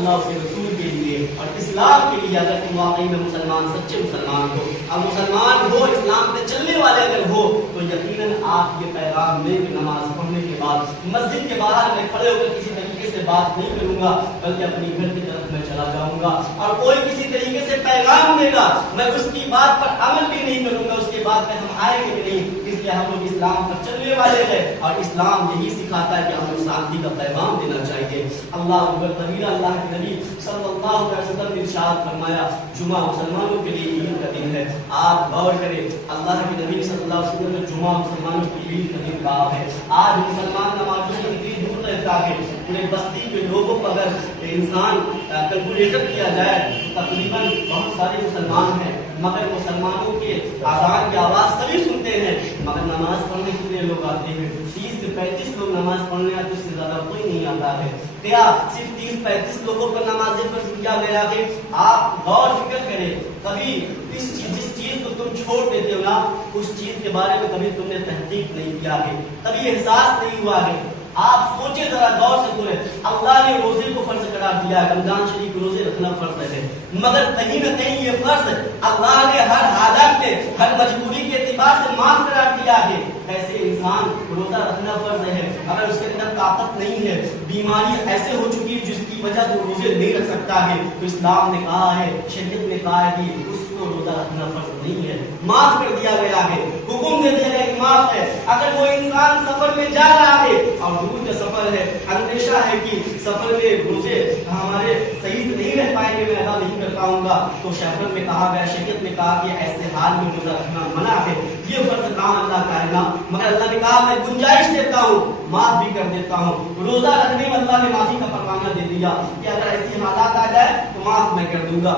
اللہ اس کے رسول کے لیے اور اسلام کے لیے اگر تم واقعی میں مسلمان سچے مسلمان ہو اور مسلمان ہو اسلام پہ چلنے والے اگر ہو تو یقیناً آپ یہ پیغام لے کے نماز پڑھنے کے بعد مسجد کے باہر میں کھڑے ہو کر کسی طریقے سے بات نہیں کروں گا بلکہ اپنی گھر کی طرف میں چلا جاؤں گا اور کوئی کسی طریقے سے پیغام دے گا میں اس کی بات پر عمل بھی نہیں کروں گا، اس کے بعد میں ہم آئیں گے بھی نہیں، اس لیے ہم لوگ اسلام پر چلنے والے ہیں اور اسلام یہی سکھاتا ہے کہ ہمیں شانتی کا پیغام دینا چاہیے۔ اللہ اکبر کبیرہ، اللہ کے نبی صلی اللہ علیہ وسلم نے ارشاد فرمایا جمعہ مسلمانوں کے لیے عید کا دن ہے۔ آپ غور کریں، اللہ کے نبی صلی اللہ علیہ وسلم نے جمعہ مسلمانوں کی عید کا دن کہا ہے۔ آج مسلمان نمازوں سے اتنی دور رہتا ہے، پورے بستی کے لوگوں کو اگر انسان کیلکولیٹر کیا جائے تو تقریباً بہت سارے مسلمان ہیں، مگر مسلمانوں کے اذان کی آواز سبھی سنتے ہیں مگر نماز پڑھنے کے لیے لوگ آتے ہیں 30 سے 35 لوگ نماز پڑھنے آتے، اس سے زیادہ کوئی نہیں آتا ہے۔ کیا صرف 30-35 لوگوں پر نماز فرض کیا گیا ہے؟ آپ غور فکر کریں، کبھی جس چیز کو تم چھوڑ دیتے ہو نا اس چیز کے بارے میں کبھی تم نے تحقیق نہیں کیا ہے، کبھی احساس نہیں ہوا ہے۔ آپ سوچیں ذرا غور سے سنیں، اللہ نے روزے کو فرض قرار دیا ہے، رمضان شریف روزے رکھنا فرض ہے، مگر کہیں نہ کہیں یہ فرض اللہ نے ہر حالت میں ہر مجبوری کے اعتبار سے معاف قرار دیا ہے۔ ایسے انسان روزہ رکھنا فرض ہے، اگر اس کے اندر طاقت نہیں ہے، بیماری ایسے ہو چکی ہے جس کی وجہ سے روزے نہیں رکھ سکتا ہے، تو اسلام نے کہا ہے، شریعت نے کہا ہے کہ اس کو روزہ رکھنا فرض نہیں ہے، معاف کر دیا گیا ہے، حکم دے دیا گیا کہ معاف ہے۔ اگر وہ انسان سفر میں جا رہا ہے اور دور کا سفر ہے، اندیشہ ہے کہ سفر میں روزے ہمارے صحیح سے نہیں رہ پائیں گے، میں ادا نہیں کر پاؤں گا، تو شہر میں کہا گیا، شریعت نے کہا کہ ایسے حال میں روزہ رکھنا منع ہے، یہ فرض کام اللہ کا ہے نا، مگر اللہ نے کہا میں گنجائش دیتا ہوں، معاف بھی کر دیتا ہوں۔ روزہ رکھنے میں اللہ نے معافی کا فرمانہ دے دیا کہ اگر ایسی حالات آ جائے تو معاف میں کر دوں گا۔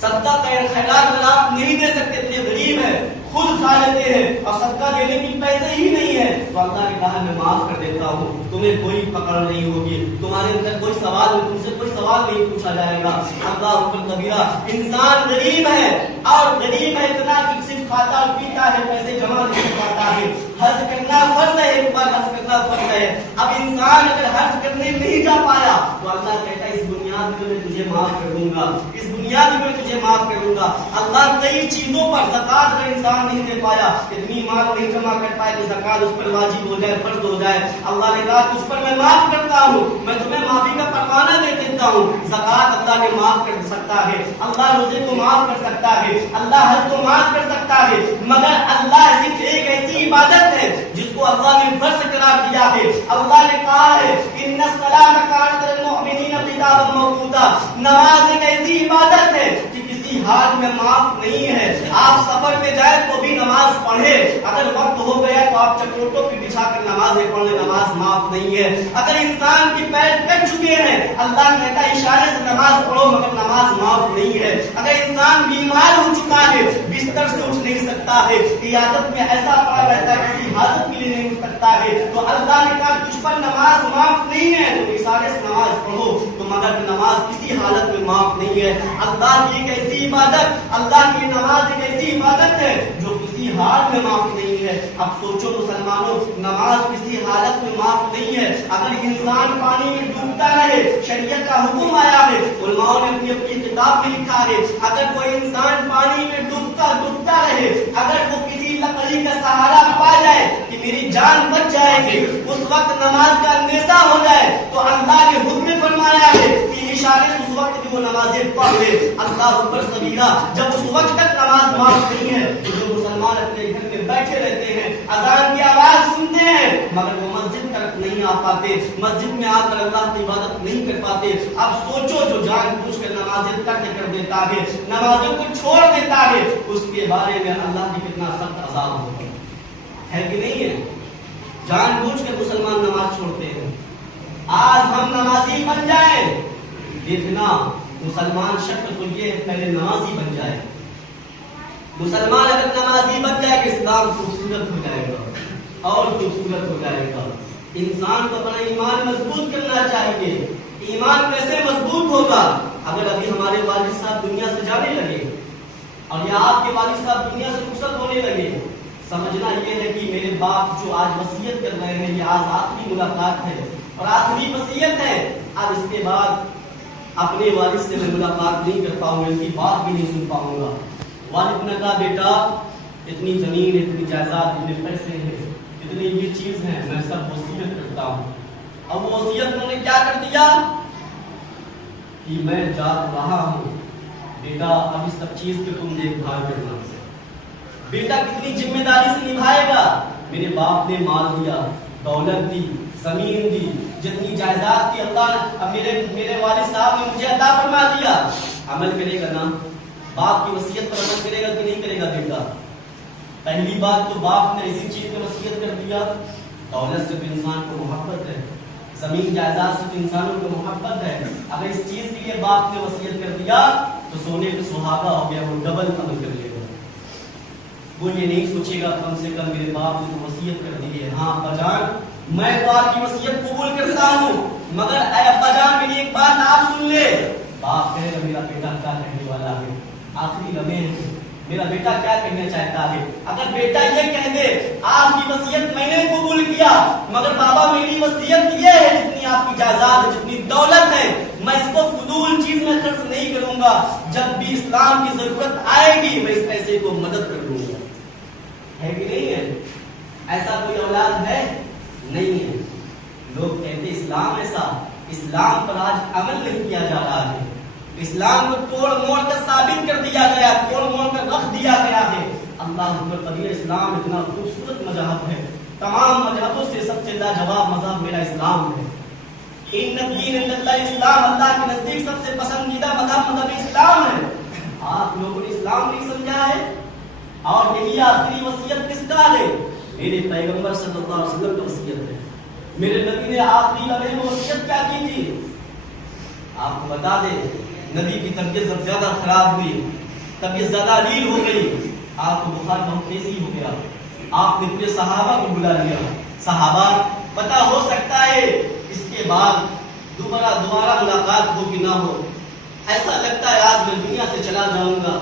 صدقہ خیرات میں آپ نہیں دے سکتے، اتنے غریب ہے، خود کھا لیتے ہیں اور صدقہ دینے کی پیسے ہی نہیں ہے، تو اللہ نے کہا میں معاف کر دیتا ہوں، تمہیں کوئی پکڑ نہیں ہوگی، تمہارے اندر کوئی سوال تم سے کوئی سوال نہیں پوچھا جائے گا۔ اللہ اکبر کبیرہ، انسان غریب ہے اور غریب ہے اتنا کہ صرف کھاتا اور پیتا ہے، پیسے جمع نہیں پاتا ہے، حج کرنا فرض ہے، ایک بار حج کرنا فرض ہے۔ اب انسان اگر حج کرنے نہیں جا پایا تو اللہ کہتا ہے اس بنیاد میں تجھے معاف کر دوں گا، اس بنیاد میں تجھے معاف کر دوں گا۔ اللہ کئی چیزوں پر زکات اگر انسان نہیں دے پایا، اتنی مال نہیں جمع کر پائے کہ زکات اس پر واجب ہو جائے، فرض ہو جائے، اللہ نے کہا اس پر میں معاف کرتا ہوں، میں تمہیں معافی کا فرمانہ دے دیتا ہوں۔ زکات اللہ نے معاف کر سکتا ہے، اللہ روزے کو معاف کر سکتا ہے، اللہ حج کو معاف کر سکتا ہے، مگر اللہ صرف ایک ایسی عبادت ہے جس کو اللہ نے فرض قرار دیا ہے۔ اللہ نے کہا ہے ان الصلاۃ کانت للمؤمنین کتابا موقوتا، نماز ایک ایسی عبادت ہے کہ کسی حال میں معاف نہیں ہے۔ آپ سفر میں جائیں تو بھی نماز پڑھے، اگر وقت ہو گیا تو آپ چکوٹوں پہ بچھا کر نمازیں پڑھ لیں، نماز معاف نہیں ہے۔ اگر انسان کی پیر کٹ چکے ہیں، اللہ کہتا ہے اشارے سے نماز پڑھو، مگر نماز معاف نہیں ہے۔ اگر انسان بیمار ہو چکا ہے، بستر سے اٹھ نہیں سکتا ہے، عیادت میں ایسا پڑا رہتا ہے کسی حاجت کے لیے نہیں اٹھ سکتا ہے، تو اللہ نے کہا تجھ پر نماز معاف نہیں ہے، تو اشارے سے نماز پڑھو، تو مگر نماز کسی حالت میں معاف نہیں ہے۔ اللہ کی ایک ایسی عبادت، اللہ کی نماز ایک ایسی عبادت ہے جو کسی حال میں معاف نہیں ہے۔ اب سوچو مسلمانوں، نماز کسی حالت میں معاف نہیں ہے۔ اگر انسان پانی میں ڈوبتا رہے، شریعت کا حکم آیا ہے، علماء نے اپنی کتاب میں لکھا ہے، اگر کوئی انسان پانی میں ڈوبتا رہے، اگر وہ کسی لکڑی کا سہارا پا جائے کہ میری جان بچ جائے گی، اس وقت نماز کا اندیشہ ہو جائے، تو اللہ نے حکم فرمایا ہے کہ اشارے سے اس وقت بھی وہ نمازیں پڑھ لے۔ اللہ اکبر کبیرہ، جب اس وقت تک نماز معاف نہیں ہے تو جو مسلمان اپنے گھر میں بیٹھے رہتے ہیں، اذان کی آواز سنتے ہیں، مگر وہ مسجد تک نہیں آ پاتے، مسجد میں آ کر اللہ کی عبادت نہیں کر پاتے۔ اب سوچو جو جان بوجھ کر نمازیں ترک کر دیتا ہے، نمازوں کو چھوڑ دیتا ہے، اس کے بارے میں اللہ کی کتنا سخت عذاب ہوگا، ہے کہ نہیں ہے؟ جان بوجھ کر مسلمان نماز چھوڑتے ہیں۔ آج ہم نمازی بن جائیں، دیکھنا مسلمان شکل تو یہ پہلے نمازی بن جائے، مسلمان اگر نمازی بن جائے کہ اسلام خوبصورت ہو جائے گا اور خوبصورت ہو جائے گا۔ انسان کو اپنا ایمان مضبوط کرنا چاہیے۔ ایمان کیسے مضبوط ہوگا؟ اگر ابھی ہمارے والد صاحب دنیا سے جانے لگے اور یا آپ کے والد صاحب دنیا سے رخصت ہونے لگے، سمجھنا یہ ہے کہ میرے باپ جو آج وصیت کر رہے ہیں یہ آج آخری ملاقات ہے اور آخری وصیت ہے، اب اس کے بعد اپنے والد سے میں ملاقات نہیں کر پاؤں گا، ان کی بات بھی نہیں سن پاؤں گا۔ والد نے کہا بیٹا اتنی زمین، اتنی جائیداد، اتنے پیسے ہیں، اتنی یہ چیز ہیں، میں سب وصیت کرتا ہوں۔ اب وہ وصیت انہوں نے کیا کر دیا کہ میں جا رہا ہوں بیٹا، اب اس سب چیز کی تم دیکھ بھال کرنا۔ بیٹا کتنی ذمہ داری سے نبھائے گا؟ میرے باپ نے مال دیا، دولت دی، زمین دی، جتنی جائیداد تھی اللہ اب میرے والد صاحب نے مجھے عطا فرما دیا، عمل کرے گا نا؟ باپ کی وصیت پر عمل کرے گا کہ نہیں کرے گا بیٹا؟ پہلی بات تو باپ نے اسی چیز کی وصیت کر دیا، دولت سے تو انسان کو محبت ہے، زمین جائیداد سے تو انسانوں کو محبت ہے، اگر اس چیز کے لیے باپ نے وصیت کر دیا تو سونے پہ سہاگا ہو گیا، وہ ڈبل عمل کر لے گا۔ وہ یہ نہیں سوچے گا کم سے کم میرے باپ نے تو وصیت کر دی ہے، ہاں ابا جان میں تو آپ کی وصیت قبول کرتا ہوں، مگر اے ابا جان میری ایک بات آپ سن لے۔ باپ کہے گا میرا بیٹا کیا کہنے والا ہے، آخری لمحے ہیں، میرا بیٹا کیا کہنا چاہتا ہے؟ اگر بیٹا یہ کہہ دے آپ کی وصیت میں نے قبول کیا، مگر بابا میری وصیت یہ ہے جتنی آپ کی جائیداد ہے، جتنی دولت ہے، میں اس کو فضول چیز میں خرچ نہیں کروں گا، جب بھی اسلام کی ضرورت آئے گی میں اس پیسے کو مدد کر دوں گا۔ ہے کہ نہیں ہے؟ ایسا کوئی اولاد ہے؟ نہیں ہے۔ لوگ کہتے اسلام ایسا، اسلام پر آج عمل نہیں کیا جا رہا ہے، اسلام کو توڑ موڑ کر ثابت کر دیا گیا، توڑ موڑ کر رکھ دیا گیا ہے۔ اللہ اکبر کبیر، اسلام اتنا خوبصورت مذہب ہے، تمام مذہبوں سے سب سے لاجواب مذہب میرا اسلام ہے۔ ان الدین عند اللہ اسلام، اللہ کے نزدیک سب سے پسندیدہ مذہب اسلام ہے۔ آپ لوگوں نے اسلام نہیں سمجھا ہے، اور یہی آخری وصیت کس کا ہے؟ میرے پیغمبر صلی اللہ علیہ وسلم کی وصیت ہے۔ میرے نبی نے آخری لمحے میں وصیت کیا کی تھی؟ آپ کو بتا دیں، نبی کی طبیعت جب زیادہ خراب ہوئی، طبیعت زیادہ ڈھیل ہو گئی، آپ کو بخار بہت تیزی ہو گیا، آپ نے پورے صحابہ کو بلا لیا، صحابہ پتہ ہو سکتا ہے اس کے بعد دوبارہ ملاقات ہو کہ نہ ہو، ایسا لگتا ہے آج میں دنیا سے چلا جاؤں گا،